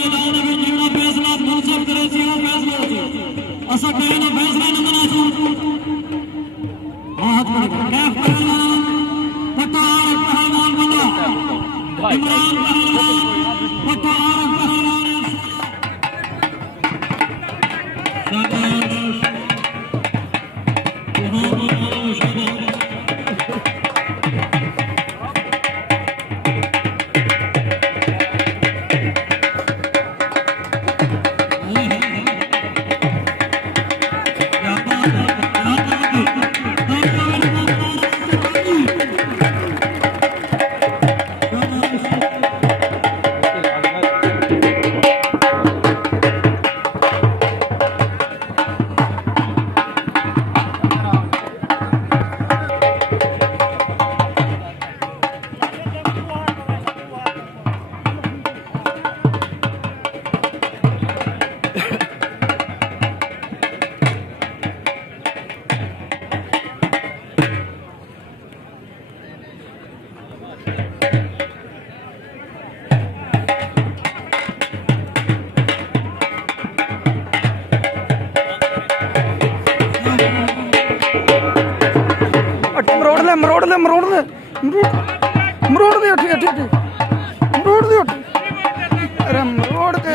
फैसला मुनसिफ करे सी वो फैसला असा कहना फैसला न मना सू हाथ पड़ेगा कैफ पहलवान पटार पहलवान बना इमरान पहलवान पटार पहलवान मरोड़ दे उठी उठी मरोड़ दे उठी अरे मरोड़ दे